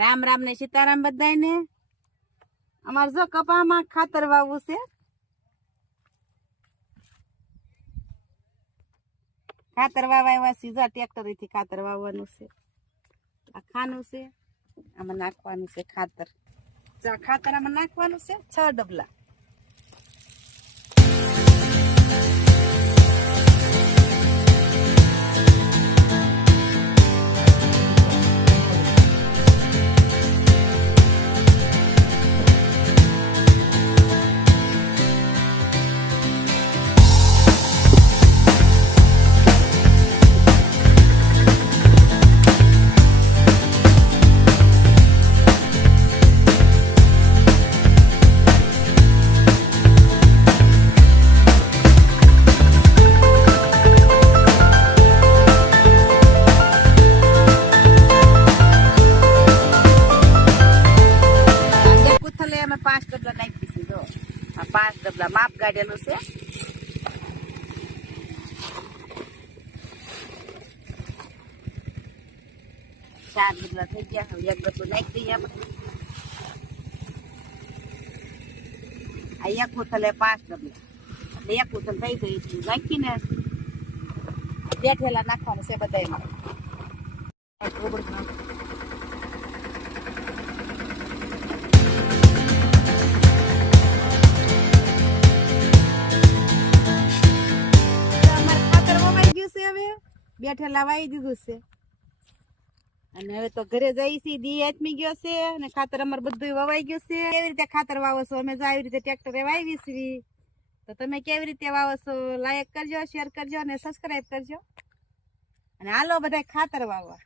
રામ રામ ને સીતારામ બધાયને। અમારે જો કપામાં ખાતર વાવવું છે। ખાતર વાવવા સીધા ટ્રેક્ટર થી ખાતર વાવવાનું છે। આ ખાનું છે, આમાં નાખવાનું છે ખાતર। ખાતર આમાં નાખવાનું છે 6 ડબલા। અમે 5 ડબલા નાખી છે। જો આ 5 ડબલા માપ કાઢેલું છે। ચાર ડબલા થઈ ગયા। હવે એક ડબલું નાખી દઈએ આપણે। આ એક ઉથલે 5 ડબલા એટલે એક ઉથલ થઈ ગઈ છે। નાખીને બેઠેલા નાખવાનું છે બધામાં। બેઠેલા વાવી દીધું છે અને હવે તો ઘરે જઈ છે। દી આથમી ગયો છે અને ખાતર અમાર બધું વવાઈ ગયું છે। કેવી રીતે ખાતર વાવો છો? અમે જો આવી રીતે ટ્રેક્ટરે વાવી છે। તો તમે કેવી રીતે વાવો છો? લાઈક કરજો, શેર કરજો અને સબસ્ક્રાઇબ કરજો અને હાલો બધા ખાતર વાવવા।